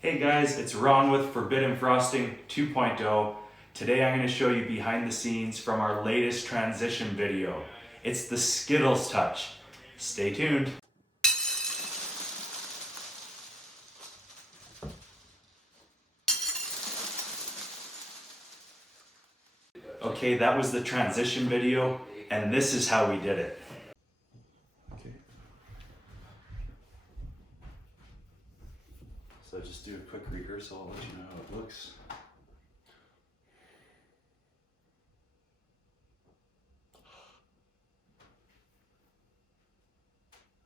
Hey guys, it's Ron with Forbidden Frosting 2.0. Today I'm going to show you behind the scenes from our latest transition video. It's the Skittles Touch. Stay tuned. Okay, that was the transition video, and this is how we did it. Okay. So just do a quick rehearsal, I'll let you know how it looks.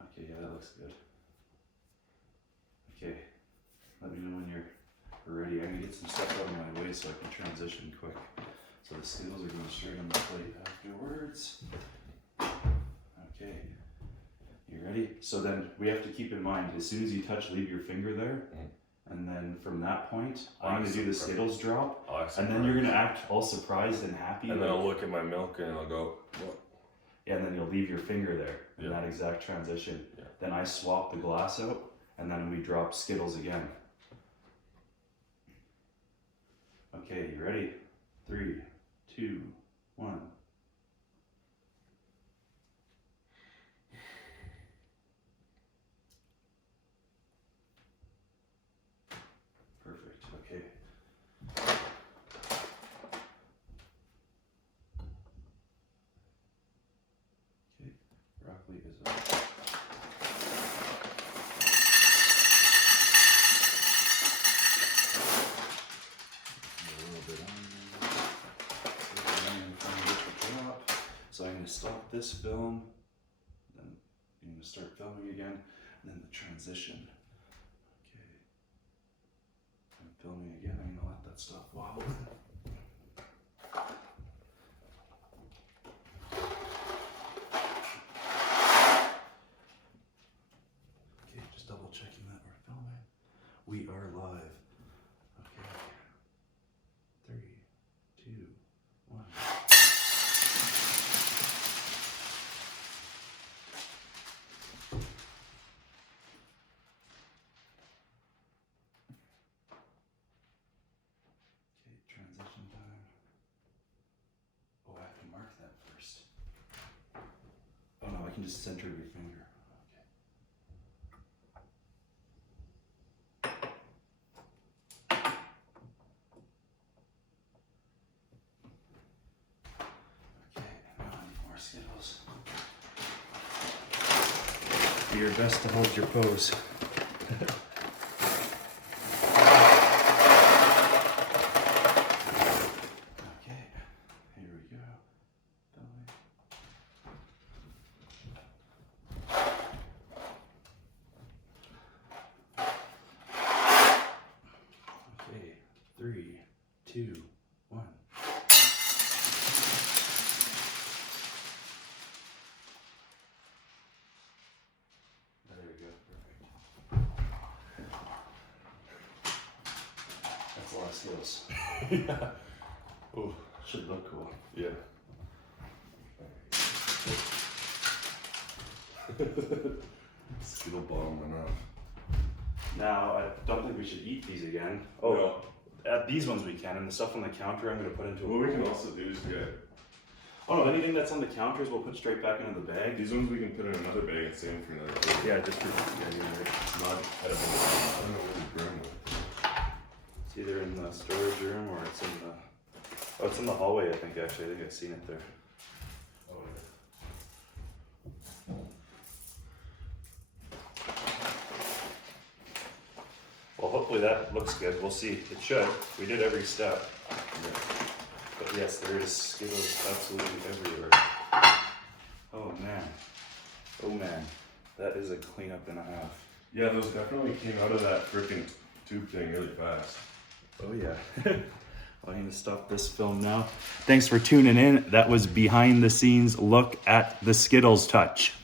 Okay, yeah, that looks good. Okay, let me know when you're ready. I'm gonna get some stuff out of my way so I can transition quick. So the Skittles are going straight on the plate afterwards. Okay, you ready? So then we have to keep in mind, as soon as you touch, leave your finger there. And then from that point, I'm gonna do the Skittles drop. And then you're gonna act all surprised and happy. And then I'll look at my milk and I'll go, what? Yeah, and then you'll leave your finger there in that exact transition. Yeah. Then I swap the glass out, and then we drop Skittles again. Okay, you ready? 3, 2, 1. Perfect, okay. Okay, broccoli is up. So I'm going to stop this film, then I'm going to start filming again, and then the transition. Okay. I'm filming again, I'm going to let that stop wobble. Okay, just double checking that we're filming. We are live. Okay. 3, 2, 1. Transition time. Oh, I have to mark that first. Oh no, I can just center your finger. Okay, now I need more Skittles. Do your best to hold your pose. Okay, 3, 2, 1. There we go, perfect. That's a lot of Skittles. Yeah. Oh, Should look cool. yeah. Skittle bottom enough. Now, I don't think we should eat these again. Oh, no. These ones we can, and the stuff on the counter I'm going to put into a What we bowl. can also do is get, Oh no, anything that's on the counters we'll put straight back into the bag. these ones we can put in another bag and save them for another day. Yeah, just for you're right. Not edible. I don't know where the ground went. It's either in the storage room or it's in the. Oh, it's in the hallway. I think actually. I think I've seen it there. Oh, Well, hopefully that looks good. We'll see. It should. We did every step. yeah. But yes, there is Skittles absolutely everywhere. Oh man. Oh man. That is a cleanup and a half. Yeah, those definitely came out of that freaking tube thing really fast. Oh yeah. I'm going to stop this film now. Thanks for tuning in. That was behind the scenes look at the Skittles Touch.